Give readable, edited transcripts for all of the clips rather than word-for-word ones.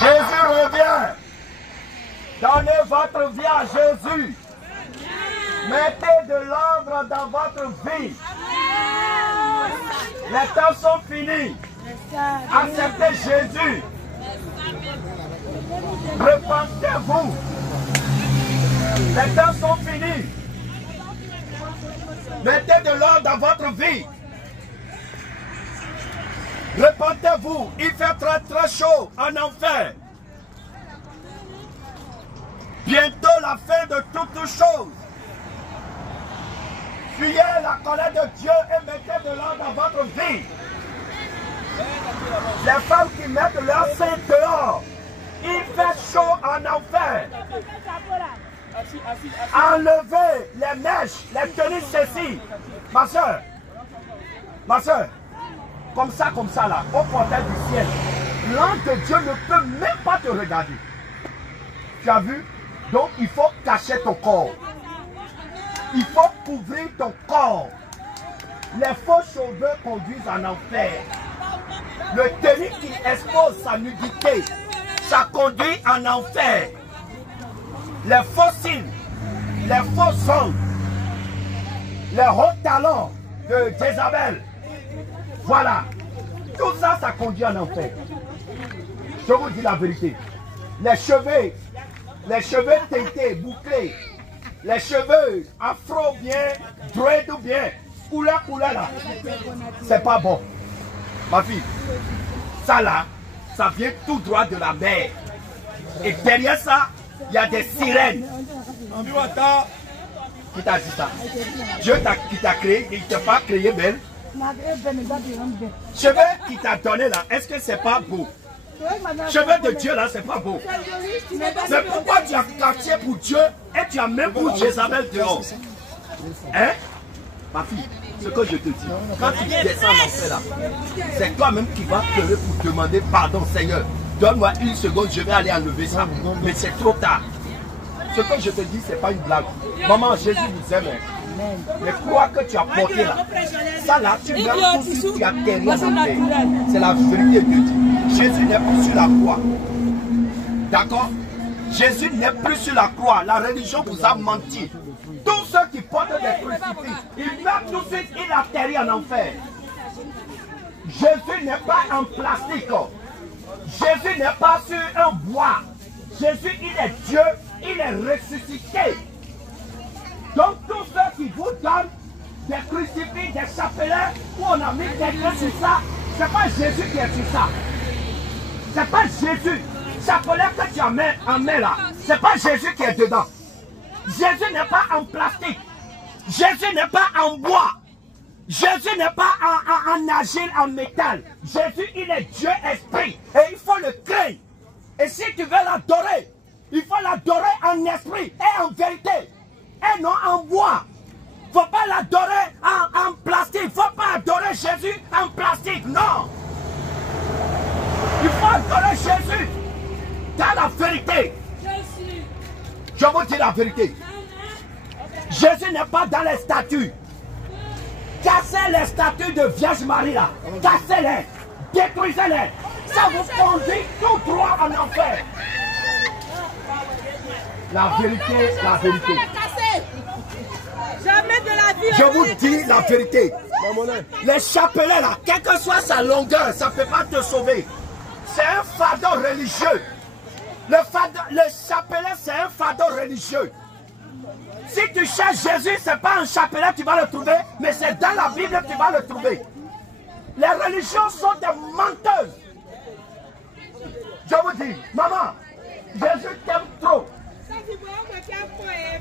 Jésus revient. Donnez votre vie à Jésus. Mettez de l'ordre dans votre vie. Les temps sont finis. Acceptez Jésus. Repentez-vous. Les temps sont finis. Mettez de l'ordre dans votre vie. Repentez-vous. Il fait très très chaud en enfer. Bientôt la fin de toutes choses. Fuyez la colère de Dieu et mettez de l'ordre dans votre vie. Les femmes qui mettent leur sein dehors, il fait chaud en enfer. Enlevez les mèches, les tenues ceci. Ma soeur, comme ça là, au portail du ciel, l'ange de Dieu ne peut même pas te regarder. Tu as vu? Donc il faut cacher ton corps. Il faut couvrir ton corps. Les faux cheveux conduisent en enfer. Le tenue qui expose sa nudité, ça conduit en enfer. Les faux signes, les faux ongles, les hauts talons de Jézabel. Voilà. Tout ça, ça conduit en enfer. Je vous dis la vérité. Les cheveux teintés, bouclés, les cheveux afro bien, dread ou bien, couleur là, c'est pas bon. Ma fille, ça là, ça vient tout droit de la mer. Et derrière ça, il y a des sirènes. Qui t'a dit ça? Dieu qui t'a créé, il ne t'a pas créé belle. Cheveux qui t'a donné là, est-ce que c'est pas beau? Cheveux de Dieu là, c'est pas beau. Mais pourquoi tu as quartier pour Dieu et tu as même pour Jézabel dehors? Hein? Ma fille, ce que je te dis, quand tu descends dans enfer là, c'est toi-même qui vas pleurer pour demander pardon, Seigneur. Donne-moi une seconde, je vais aller enlever ça. Mais c'est trop tard. Ce que je te dis, c'est pas une blague. Maman, Jésus vous aime. Mais crois que tu as porté là. Ça là, tu meurs tout de suite, tu as terri en enfer. C'est la vérité de Dieu. Jésus n'est plus sur la croix. D'accord? Jésus n'est plus sur la croix. La religion vous a menti. Tous ceux qui portent des crucifix, ils meurent tout de suite, ils atterrissent en enfer. Jésus n'est pas en plastique. Jésus n'est pas sur un bois. Jésus, il est Dieu, il est ressuscité. Donc tous ceux qui vous donnent des crucifix, des chapelets, où on a mis quelqu'un sur ça, ce n'est pas Jésus qui est sur ça. Ce n'est pas Jésus. Chapelet que tu as en main là, ce n'est pas Jésus qui est dedans. Jésus n'est pas en plastique. Jésus n'est pas en bois. Jésus n'est pas en argile, en métal. Jésus, il est Dieu esprit. Et il faut le craindre. Et si tu veux l'adorer, il faut l'adorer en esprit et en vérité. Et non en bois. Il ne faut pas l'adorer en plastique. Il ne faut pas adorer Jésus en plastique. Non. Il faut adorer Jésus dans la vérité. Je vous dis la vérité. Jésus n'est pas dans les statues. Cassez les statues de Vierge Marie là. Cassez-les. Détruisez-les. Ça vous conduit tout droit en enfer. La vérité, la vérité. Jamais de la vie. Je vous dis la vérité. Les chapelets là, quelle que soit sa longueur, ça ne peut pas te sauver. C'est un fardeau religieux. Le chapelet, c'est un fardeau religieux. Si tu cherches Jésus, ce n'est pas un chapelet que tu vas le trouver, mais c'est dans la Bible que tu vas le trouver. Les religions sont des menteuses. Je vous dis, maman, Jésus t'aime trop.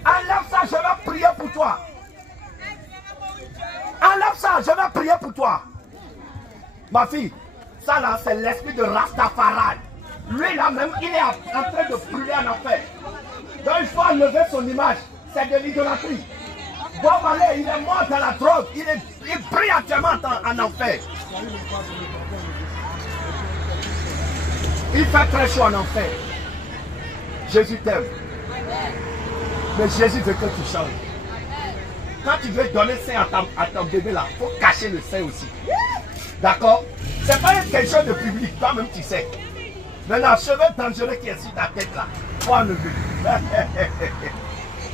Enlève ça, je vais pour toi. Enlève ça, je vais prier pour toi. Ma fille, ça là, c'est l'esprit de Rastafari. Lui là même, il est en train de brûler en enfer. Donc il faut enlever son image. C'est de l'idolâtrie. Bob Marley, il est mort dans la drogue. Il brille actuellement en enfer. Il fait très chaud en enfer. Jésus t'aime. Mais Jésus veut que tu changes. Quand tu veux donner le sein à ton bébé là, il faut cacher le sein aussi. D'accord? C'est pas quelque chose de public, toi-même tu sais. Maintenant, cheveux dangereux qui est sur ta tête là, il faut enlever.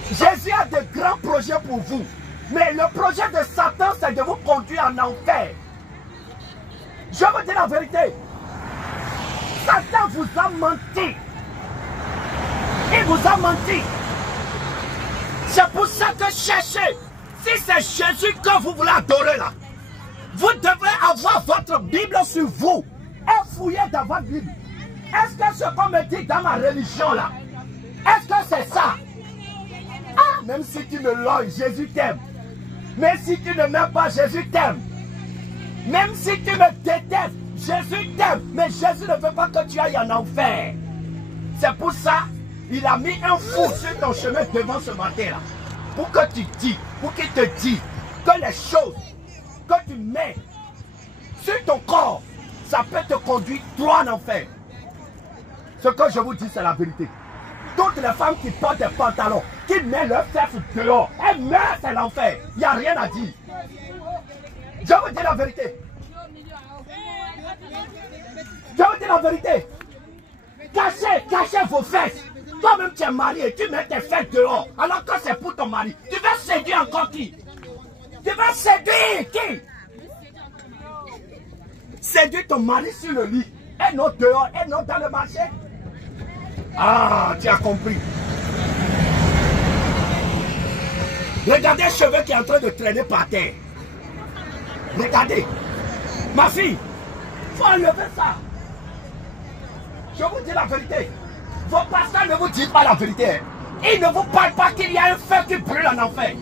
Jésus a de grands projets pour vous. Mais le projet de Satan, c'est de vous conduire en enfer. Je vous dis la vérité. Satan vous a menti. Il vous a menti. C'est pour ça que cherchez. Si c'est Jésus que vous voulez adorer là, vous devrez avoir votre Bible sur vous et fouiller dans votre Bible. Est-ce que ce qu'on me dit dans ma religion là, est-ce que c'est ça? Ah, même si tu me loges, Jésus t'aime. Mais si tu ne m'aimes pas, Jésus t'aime. Même si tu me détestes, Jésus t'aime. Mais Jésus ne veut pas que tu ailles en enfer. C'est pour ça il a mis un four sur ton chemin devant ce matin là. Pour que tu dis, pour qu'il te dise que les choses que tu mets sur ton corps, ça peut te conduire droit en enfer. Ce que je vous dis, c'est la vérité. Toutes les femmes qui portent des pantalons, qui mettent leurs fesses dehors, elles meurent, c'est l'enfer. Il n'y a rien à dire. Je vous dis la vérité. Je vous dis la vérité. Cachez vos fesses. Toi-même, tu es marié, tu mets tes fesses dehors, alors que c'est pour ton mari. Tu vas séduire encore qui? Tu vas séduire qui? Séduire ton mari sur le lit, et non dehors, et non dans le marché. Ah, tu as compris. Regardez le cheveu qui est en train de traîner par terre. Regardez. Ma fille, il faut enlever ça. Je vous dis la vérité. Vos pasteurs ne vous disent pas la vérité. Ils ne vous parlent pas qu'il y a un feu qui brûle en enfer.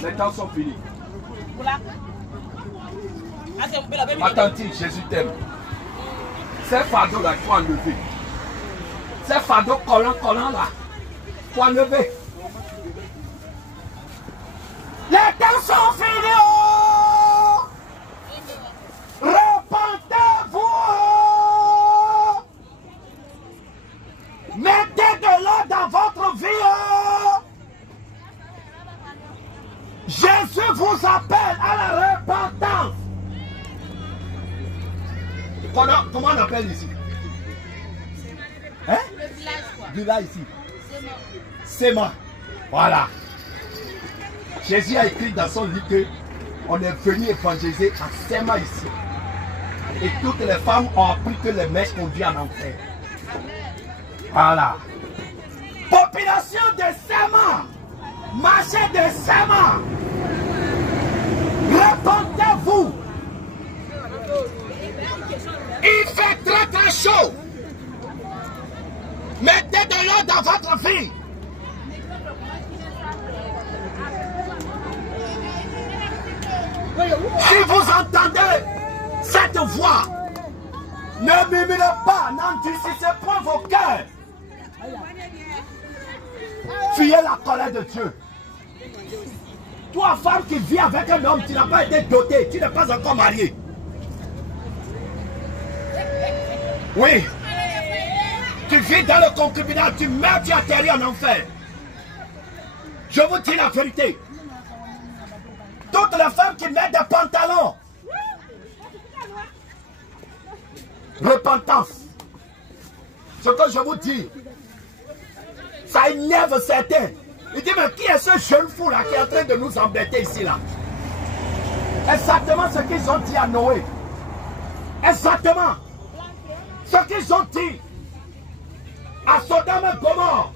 Les temps sont finis. Attends, Jésus t'aime. Ces fardeaux là, il faut enlever. Ces fardeaux collants là, il faut enlever. Les temps sont finis. Repentez-vous. Mettez de l'eau dans votre vie. Jésus vous appelle à la repentance. Comment on appelle ici? Hein? Le village quoi. Village ici. Séma. Voilà. Jésus a écrit dans son livre qu'on est venu évangéliser à Séma ici. Et toutes les femmes ont appris que les mèches conduisent en enfer. Voilà. Population de Séma. Marché de Séma. Répentez-vous. Il fait très très chaud. Mettez de l'eau dans votre vie. Si vous entendez cette voix, ne murmurez pas, n'endurcissez point vos cœurs. Fuyez la colère de Dieu. Toi, femme qui vit avec un homme, tu n'as pas été doté, tu n'es pas encore marié. Oui. Tu vis dans le concubinat, tu meurs, tu atterris en enfer. Je vous dis la vérité. Toutes les femmes qui mettent des pantalons. Repentance. Ce que je vous dis, ça énerve certains. Il dit, mais qui est ce jeune fou là qui est en train de nous embêter ici là? Exactement ce qu'ils ont dit à Noé. Exactement. Ce qu'ils ont dit à Sodome et Gomorrhe.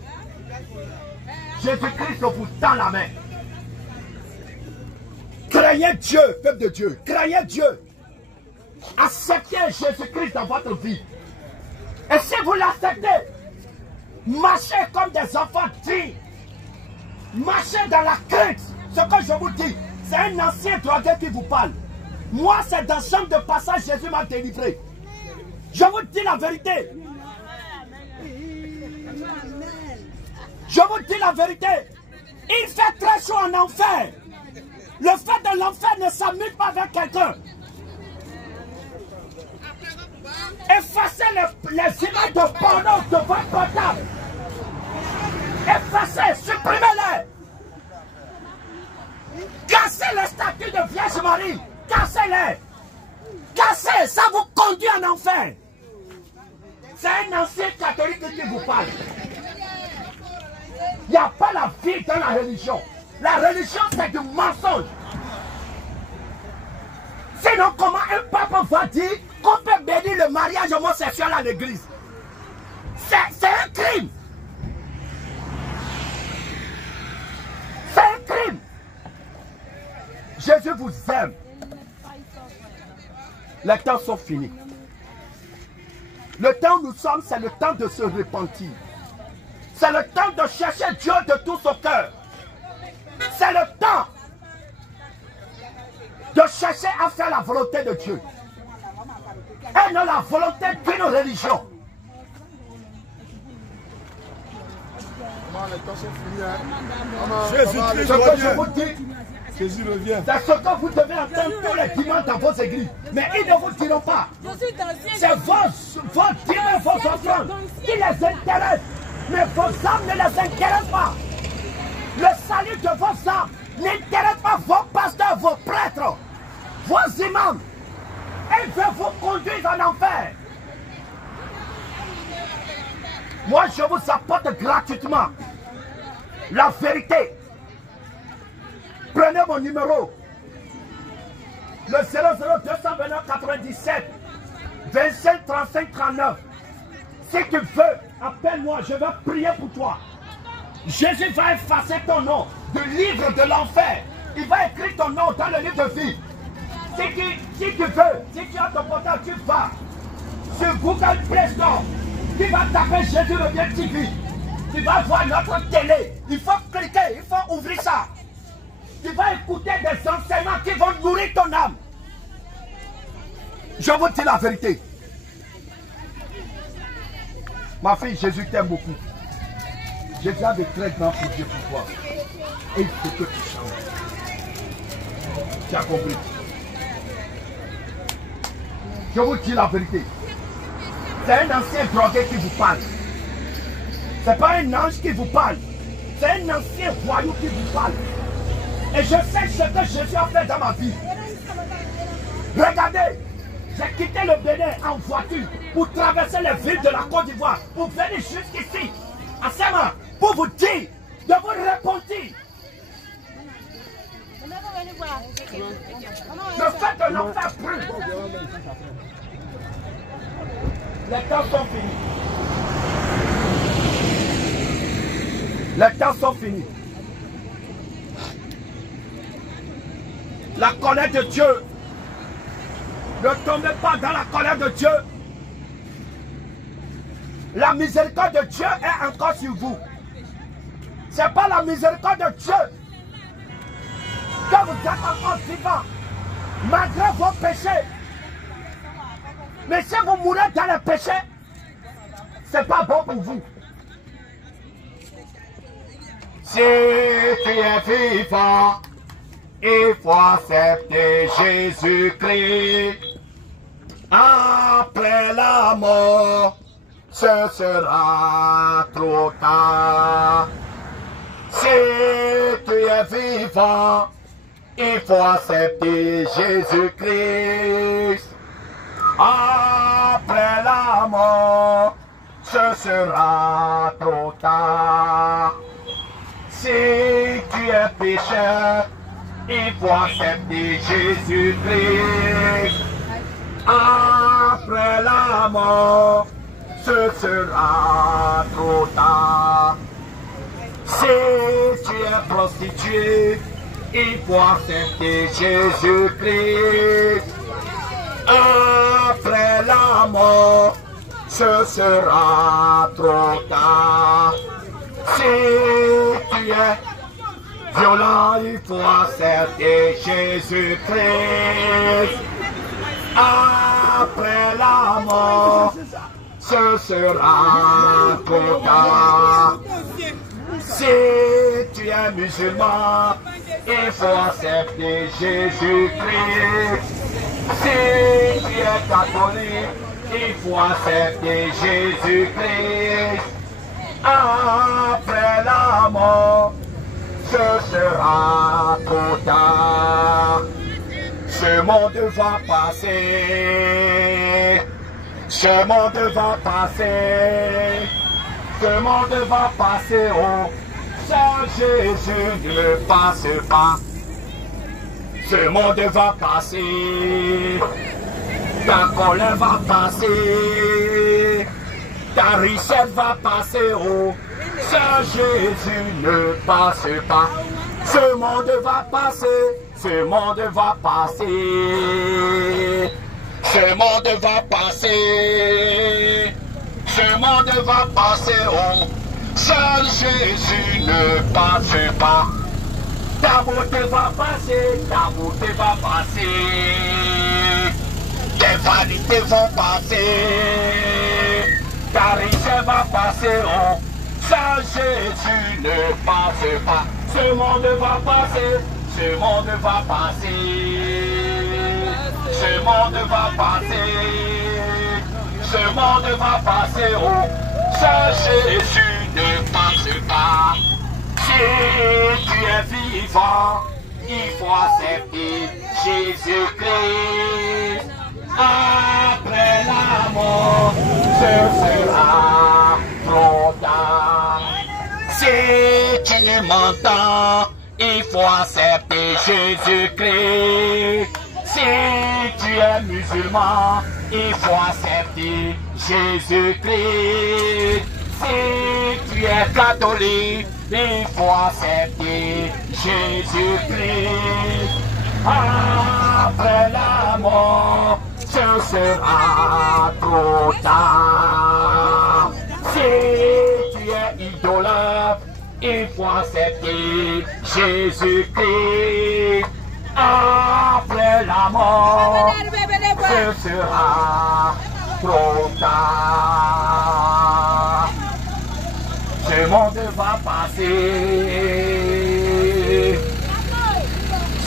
Jésus-Christ vous tend la main. Craignez Dieu, peuple de Dieu. Craignez Dieu. Acceptez Jésus-Christ dans votre vie. Et si vous l'acceptez, Marchez comme des enfants dignes. Marchez dans la crainte. Ce que je vous dis, c'est un ancien drogué qui vous parle. Moi, c'est dans chambre de passage, Jésus m'a délivré. Je vous dis la vérité. Je vous dis la vérité. Il fait très chaud en enfer. Le fait de l'enfer ne s'amuse pas avec quelqu'un. Effacez les images de porno de votre portable. Effacez, supprimez-les. Cassez les statues de Vierge Marie. Cassez-les. Cassez, ça vous conduit en enfer. C'est un ancien catholique qui vous parle. Il n'y a pas la vie dans la religion. La religion, c'est du mensonge. Sinon, comment un pape va dire qu'on peut bénir le mariage homosexuel à l'église? C'est un crime. C'est un crime. Jésus vous aime. Les temps sont finis. Le temps où nous sommes, c'est le temps de se repentir. C'est le temps de chercher Dieu de tout son cœur. C'est le temps de chercher à faire la volonté de Dieu. Et non la volonté d'une religion. Jésus-Christ revient. Jésus revient. C'est ce que vous devez entendre tous les dimanches dans vos églises. Mais ils ne vous diront pas. C'est vos dîmes et vos offrandes qui les intéressent. Mais vos âmes ne les intéressent pas. Le salut de vos âmes n'intéresse pas vos pasteurs, vos prêtres, vos imams. Ils veulent vous conduire en enfer. Moi, je vous apporte gratuitement la vérité. Prenez mon numéro. Le 00229 97 25 35 39. Si tu veux, appelle-moi, je vais prier pour toi. Jésus va effacer ton nom du livre de l'enfer. Il va écrire ton nom dans le livre de vie. Si tu veux, si tu as ton portable, tu vas sur Google Play Store. Tu vas taper Jésus revient TV. Tu vas voir notre télé. Il faut cliquer, il faut ouvrir ça. Tu vas écouter des enseignements qui vont nourrir ton âme. Je vous dis la vérité. Ma fille, Jésus t'aime beaucoup. Jésus a de très grands projets pour toi. Et il faut que tu changes. Tu as compris? Je vous dis la vérité. C'est un ancien drogué qui vous parle. Ce n'est pas un ange qui vous parle. C'est un ancien voyou qui vous parle. Et je sais ce que Jésus a fait dans ma vie. Regardez, j'ai quitté le Bénin en voiture pour traverser les villes de la Côte d'Ivoire, pour venir jusqu'ici, à Sama, pour vous dire de vous repentir. Le fait de l'enfer brûle. Les temps sont finis. Les temps sont finis. La colère de Dieu. Ne tombez pas dans la colère de Dieu. La miséricorde de Dieu est encore sur vous. Ce n'est pas la miséricorde de Dieu que vous êtes encore vivant malgré vos péchés. Mais si vous mourrez dans les péchés, ce n'est pas bon pour vous. Si tu es vivant, il faut accepter Jésus-Christ. Après la mort, ce sera trop tard. Si tu es vivant, il faut accepter Jésus-Christ. Après la mort, ce sera trop tard. Si tu es pécheur, il faut accepter Jésus-Christ. Après la mort, ce sera trop tard. Si tu es prostitué, il faut accepter Jésus-Christ. Après la mort, ce sera trop tard. Si tu es violent, il faut accepter Jésus-Christ. Après la mort, ce sera trop tard. Si tu es musulman, il faut accepter Jésus-Christ. Si tu es catholique, il faut accepter Jésus-Christ. Après la mort, ce sera trop tard. Ce monde va passer. Ce monde va passer. Ce monde va passer. Oh, sans Jésus ne passe pas. Ce monde va passer. Ta colère va passer. Ta richesse va passer. Oh, sans Jésus ne passe pas. Ce monde va passer. Ce monde va passer. Ce monde va passer. Ce monde va passer. Oh, sans Jésus ne passe pas. Ta beauté va passer. Ta beauté va passer. Tes vanités vont passer. Ta richesse va passer. Oh, sans Jésus ne passe pas. Ce monde va passer. Ce monde va passer. Ce monde va passer. Ce monde va passer. Oh, sans Jésus ne passe pas. Si tu es vivant, il faut accepter Jésus-Christ. Après la mort, ce sera trop tard. Si tu m'entends, il faut accepter Jésus-Christ. Si tu es musulman, il faut accepter Jésus-Christ. Si tu es catholique, il faut accepter Jésus-Christ. Après la mort, ce sera trop tard. Si tu es idolâtre, il faut accepter Jésus-Christ. Après la mort, ce sera trop tard. Ce monde va passer.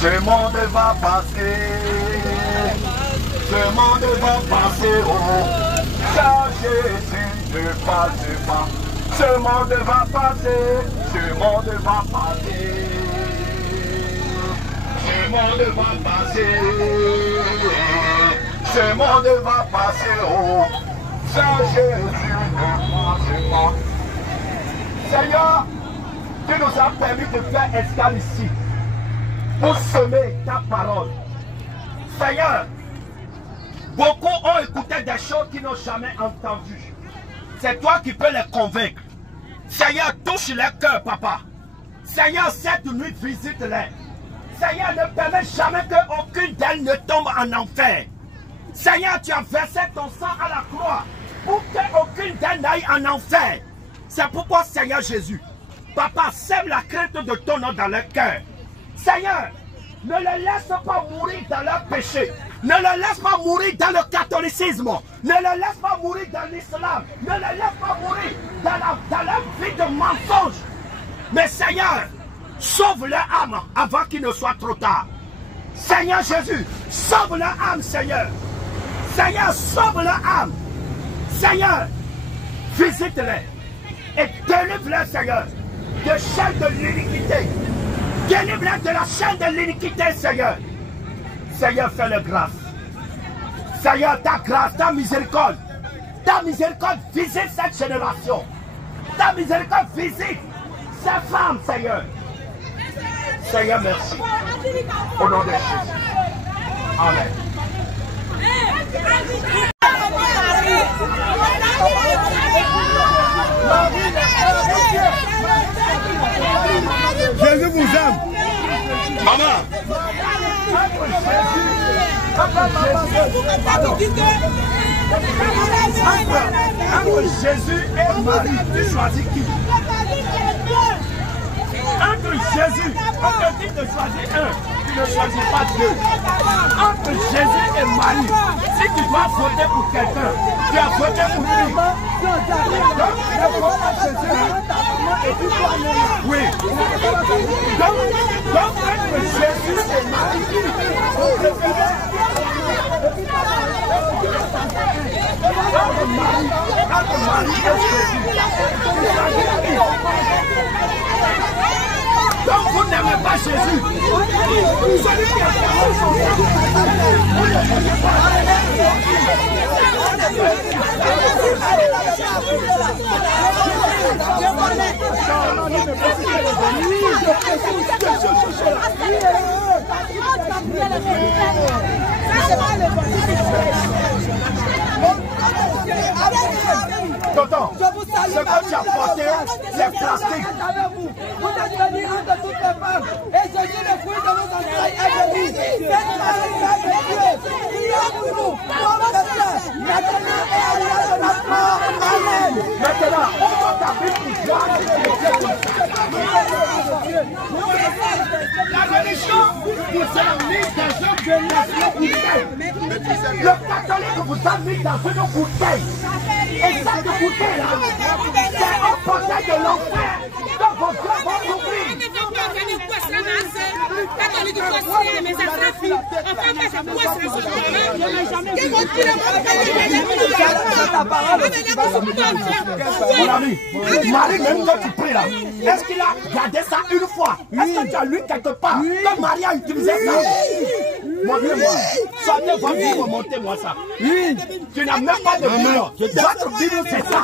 Ce monde va passer. Ce monde va passer. Oh, sans Jésus ne passe pas. Ce monde va passer. Ce monde va passer. Ce monde va passer. Ce monde va passer. Oh, sans Jésus ne passe pas. Seigneur, tu nous as permis de faire escale ici pour semer ta parole. Seigneur, beaucoup ont écouté des choses qu'ils n'ont jamais entendues. C'est toi qui peux les convaincre. Seigneur, touche les cœurs, papa. Seigneur, cette nuit, visite-les. Seigneur, ne permets jamais qu'aucune d'elles ne tombe en enfer. Seigneur, tu as versé ton sang à la croix pour qu'aucune d'elles n'aille en enfer. C'est pourquoi, Seigneur Jésus, papa, sème la crainte de ton nom dans leur cœur. Seigneur, ne les laisse pas mourir dans leur péché. Ne les laisse pas mourir dans le catholicisme. Ne les laisse pas mourir dans l'islam. Ne les laisse pas mourir dans leur vie de mensonge. Mais Seigneur, sauve leur âme avant qu'il ne soit trop tard. Seigneur Jésus, sauve leur âme, Seigneur. Seigneur, sauve leur âme. Seigneur, visite-les et délivre-les, Seigneur, de chaîne de l'iniquité. Délivre-les de la chaîne de l'iniquité, Seigneur. Seigneur, fais-le grâce. Seigneur, ta grâce, ta miséricorde visite cette génération. Ta miséricorde visite ces femmes, Seigneur. Seigneur, merci. Au nom de Jésus. Amen. Jésus vous aime. Maman. Entre Jésus et Marie, tu choisis qui? Entre Jésus, on te dit de choisir un, tu ne choisis pas deux. Entre Jésus et Marie, si tu dois voter pour quelqu'un, tu as voté pour lui. Donc, oui. Donc, entre Jésus et Marie, on préfère entre Marie et Jésus. Donc vous n'aimez pas Jésus. Celui qui a perdu son sang, vous ne voulez pas. Tonton, ce que tu as porté, c'est plastique. Vous êtes venus entre toutes les femmes et Jésus, le fruit de vos entrailles, est venu. Cette Marie, Mère de Dieu, priez pour nous, pour nos frères, maintenant et à l'heure de notre mort. Amen. Maintenant, on va t'appeler pour voir la religion vous a mis dans une bouteille. Le catholique vous a mis dans une bouteille. Et cette bouteille-là, c'est un portail de l'enfer. Donc vos cœurs vont souffrir. Mon ami, Marie, même quand tu pries là, est-ce qu'il a gardé ça une fois? Est-ce que tu as lu quelque part que Marie a utilisé ça? Montrez-moi. Sortez votre Bible, montez-moi ça. Tu n'as même pas de Bible. Votre Bible, c'est ça.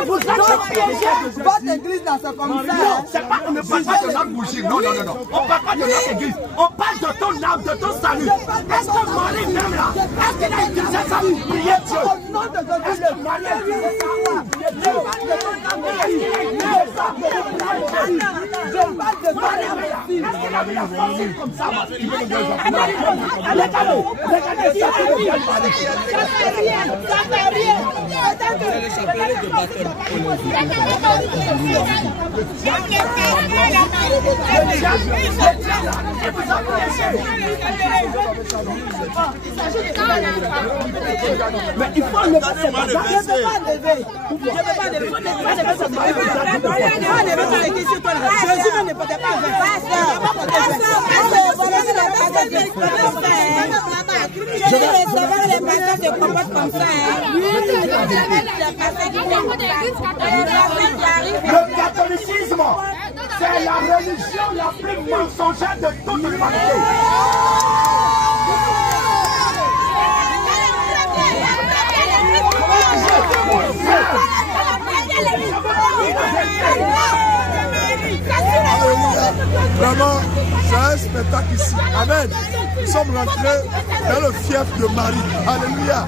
Et vous êtes piégés. Votre église dans ce comme ça. Non, c'est pas, on ne parle pas de notre bougie. Non, non, non, non. On ne parle pas de notre église. On parle de ton âme, de ton salut. Est-ce que Marie même là, est-ce qu'il a utilisé ça pour prier Dieu? Est-ce que Marie a utilisé ça pour prier Dieu? Je parle de Marie. Est-ce qu'il a mis la fortune comme ça? Regardez, regardez ça. Mais il faut lever son bagage. Je ne peux pas lever. Je ne peux pas lever. Jésus ne peut pas Le catholicisme, c'est la religion la plus mensongère de toute l'humanité. Vraiment, c'est un spectacle ici. Amen. Nous sommes rentrés dans le fief de Marie. Alléluia.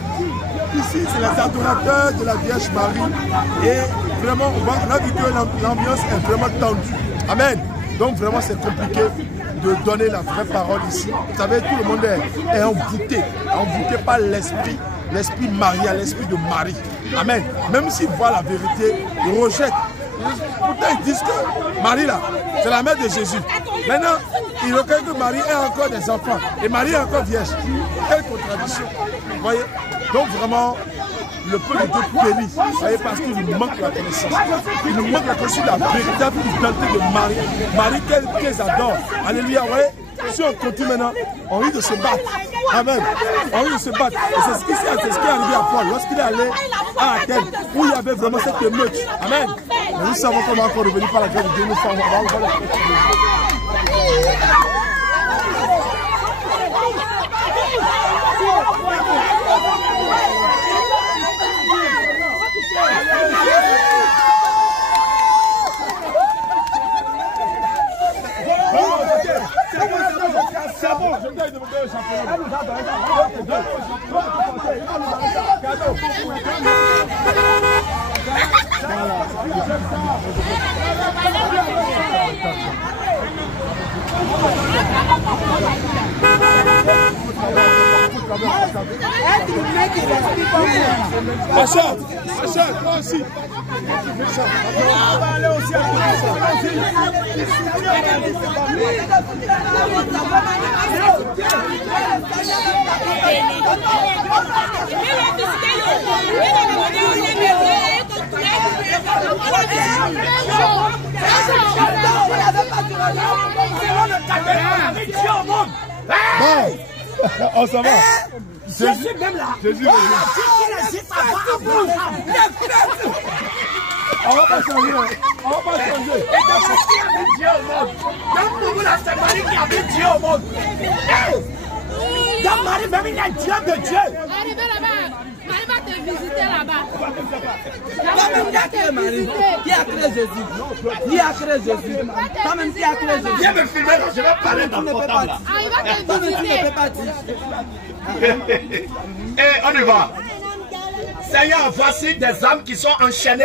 Ici, c'est les adorateurs de la Vierge Marie. Et vraiment, on a vu que l'ambiance est vraiment tendue. Amen. Donc vraiment, c'est compliqué de donner la vraie parole ici. Vous savez, tout le monde est envoûté par l'esprit marial, l'esprit de Marie. Amen. Même s'ils voient la vérité, ils rejettent. Pourtant, ils disent que Marie, là, c'est la mère de Jésus. Maintenant, ils reconnaissent que Marie a encore des enfants. Et Marie est encore vierge. Quelle contradiction. Vous voyez? Donc vraiment, le peuple de Dieu périt. Vous voyez, parce qu'il nous manque la connaissance. Il nous manque la connaissance de la véritable identité de Marie. Marie qu'elles adorent. Alléluia. Vous voyez? Si on continue maintenant, on risque de se battre. Amen. On risque de se battre. Et c'est ce qui est arrivé à Paul. Lorsqu'il est allé à Athènes, où il y avait vraiment cette émeute. Amen. Mais nous savons comment encore revenir par la grâce de Dieu. Nous sommes c'est bon, je dois demander au championnat. Voilà. Achète, toi aussi. On va aller aussi à on s'en va. Jésus même là. Jésus on va pas changer. On va pas changer. Et donc, c'est qui avait Dieu au monde. Donc, nous, là, c'est Marie qui avait Dieu au monde. Donc, Marie, même il est Dieu de Dieu. Arrivez là-bas. Marie va te visiter là-bas. Qui a créé Jésus? Qui a créé Jésus? Toi-même, qui a créé Jésus? Viens me filmer là, je vais parler dans le portable là. Ah, il va te Toi-même, tu ne visiter. peux pas dire. Et on y va. Seigneur, voici des âmes qui sont enchaînées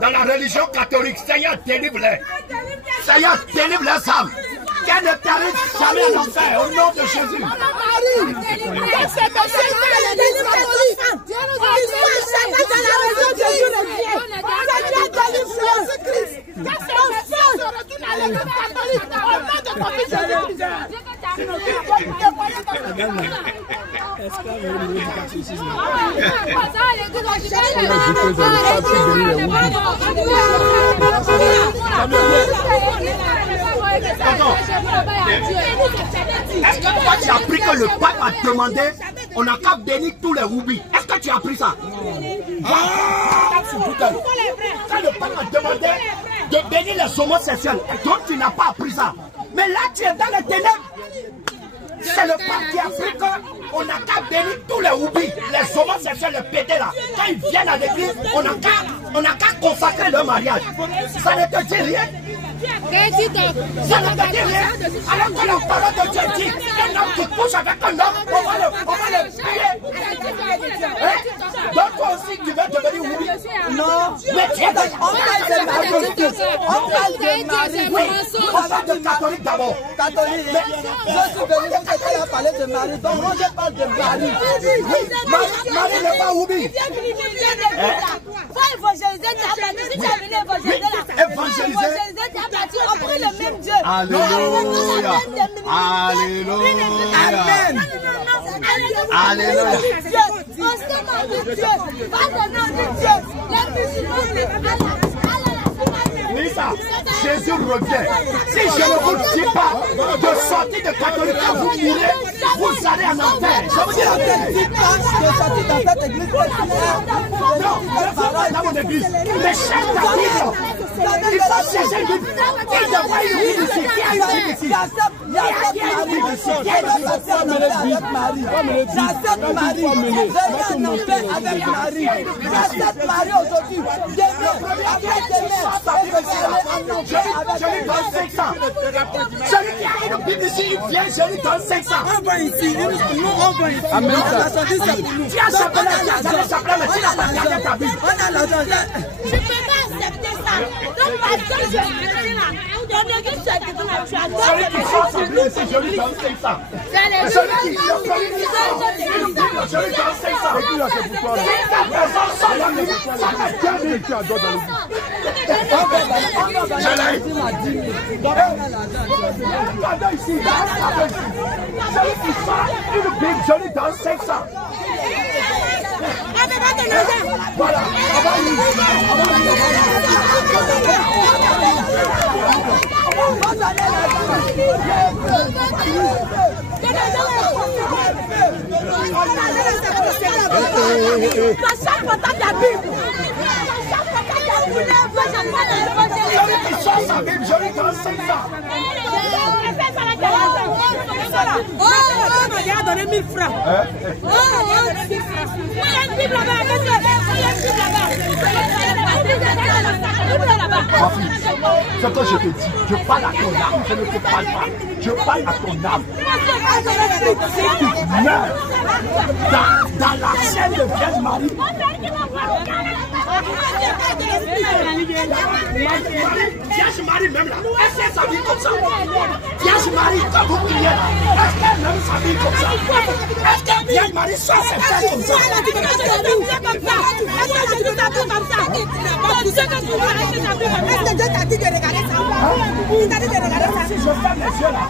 dans la religion catholique. Seigneur, délivre-les. Seigneur, délivre les âmes. Qu'elles ne t'arrivent jamais à l'enfer au nom de Jésus. Est-ce que toi tu as appris que le pape a demandé, on n'a qu'à bénir tous les roubis? Est-ce que tu as appris ça? Quand le pape a demandé de bénir les homosexuels, donc tu n'as pas appris ça. Mais là tu es dans les ténèbres. C'est le pape qui a appris qu'on n'a qu'à bénir tous les roubis, les homosexuels, les pédés là. Quand ils viennent à l'église, on n'a qu'à consacrer leur mariage. Ça ne te dit rien? Ça ne te dit rien? Alors que la parole de Dieu dit qu'un homme qui couche avec un homme, on va le prier. Hein? Donc toi aussi tu veux devenir oui? Non. Mais tu es On parle de Marie. On parle de Marie. oui, on parle de catholique d'abord. Catholique. Je suis venu parce qu'elle a parlé de Marie. Donc moi je parle de Marie. Marie n'est pas Oubi. On prie le même Dieu. Alléluia. Alléluia. Amen. Alléluia. On se demande de Dieu. Pas le nom de Dieu. Les musulmans, Lisa, Jésus revient. Si je ne vous dis pas de sortir de catholique, vous mourrez, vous allez en enfer. Je vous dis la vérité. Non, je ne veux pas dans mon église. Mais cherche ta Bible. Il faut chercher une Bible. Il devrait une Bible ici. Qui a une Bible ici? J'accepte Marie. Je vais en enfer avec Marie. J'accepte Marie aujourd'hui. Demain, après demain, Je lui donne 500. Celui qui a une Bible ici, il vient, je lui donne 500. on va ici. Nous, on va ici. Amen. Tu as chapelet, mais tu n'as pas gardé ta Bible. On a l'argent. je ne peux pas accepter ça. Donc, parce que je suis là, ton église, tu as dit, tu as Celui qui sort sa Bible ici, je lui donne 500. Celui qui je lui donne 500. Si ta personne sort la Bible, ça va être Dieu qui adore dans le Bible. Je l'ai. Regardez ici. Celui qui sort une Bible, je lui donne 500. Voilà. Celui qui sort sa Bible, je lui donne 500. Oh, il a donné 1000 francs. Oh, il y a une Bible là-bas. Il y a une Bible là-bas. Ce que je te dis, je parle à ton âme, je ne te parle pas. Je parle à ton âme. Si tu meurs dans la chaîne de Vierge Marie, Vierge Marie même là, est-ce qu'elle s'habille comme ça? Vierge Marie, quand vous priez là, est-ce qu'elle même s'habille comme ça? Est-ce que Vierge Marie soit ses fesses comme ça? Est-ce que Dieu t'a dit de regarder ça? Il t'a dit de regarder ça. Si je ferme les yeux là,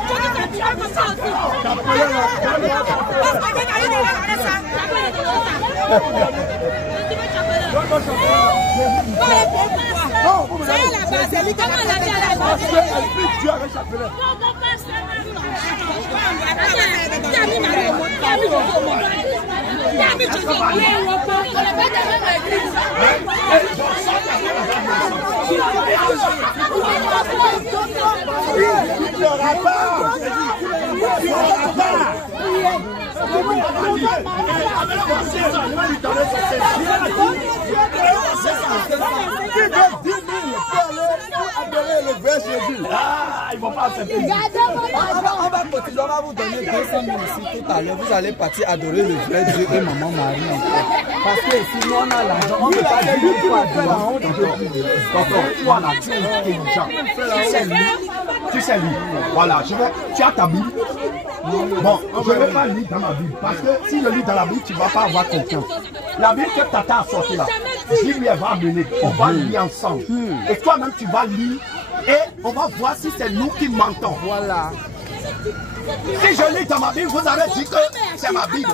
ils vont pas accepter. On va continuer, on va vous donner 200 000 ici tout à l'heure. Vous allez partir adorer le vrai Dieu et Maman Marie encore. Parce que sinon on a l'argent, on ne peut pas dire qu'il faut adorer. Toi là, tu es intelligent. Tu sais lire. Voilà, tu as ta Bible. Bon, je ne vais pas lire dans ma Bible. Parce que si je lis dans la Bible, tu ne vas pas avoir confiance. La Bible que Tata a sortie là, Dieu lui va amener. On va lire ensemble. Et toi-même, tu vas lire. Et on va voir si c'est nous qui mentons. Voilà. Si je lis dans ma Bible, vous allez dire que c'est ma Bible.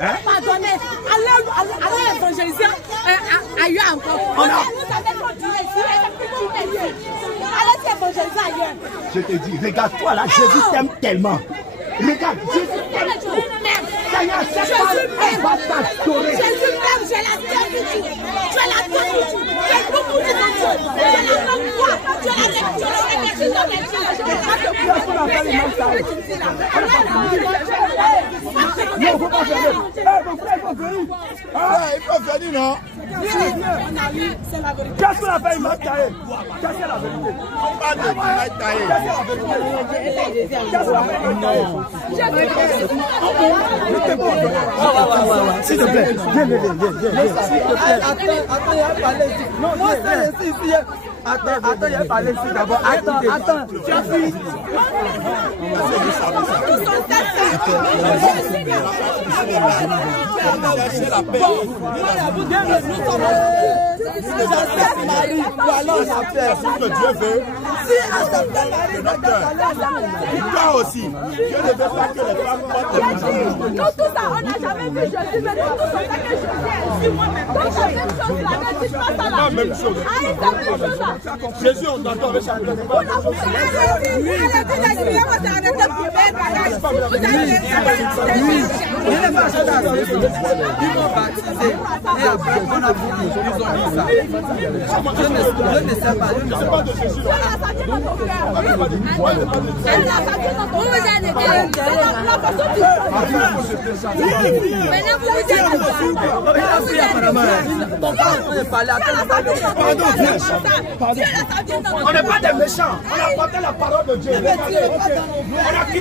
Hein? Pardonnez, allez évangéliser ailleurs encore. Vous savez qu'on dit ici, allez évangéliser ailleurs. Je te dis, regarde-toi là, Jésus t'aime tellement. Regarde, Jésus t'aime trop. Seigneur, c'est pas elle va t'adorer. Jésus m'aime, je la servitude. Je la servitude. C'est beaucoup de Dieu. Je la revois. Je la remercie dans mes yeux. Je Non, il ne faut pas venir. Mon frère, il faut venir. Il faut venir, non? C'est la vérité. Qu'est-ce qu'on a fait, il m'a taillé? Qu'est-ce que c'est la vérité? Pas de taillé. Qu'est-ce qu'on a fait, il m'a taillé? S'il te plaît, viens. Attends, il y a parlé ici. Non, ici. Attends, il y a parlé ici d'abord. Attends. Tu as fini. Dieu veut. Toi aussi. Dieu ne veut pas que les femmes portent des mains. Dans tout ça, on n'a jamais vu Jésus, mais dans tout ça, que Jésus est ici moi-même. Donc la même chose, la même chose, pas ça la même chose. Jésus, on t'entend avec chaque Je ne sais pas. On n'est pas des méchants. On a porté la parole de Dieu. On a quitté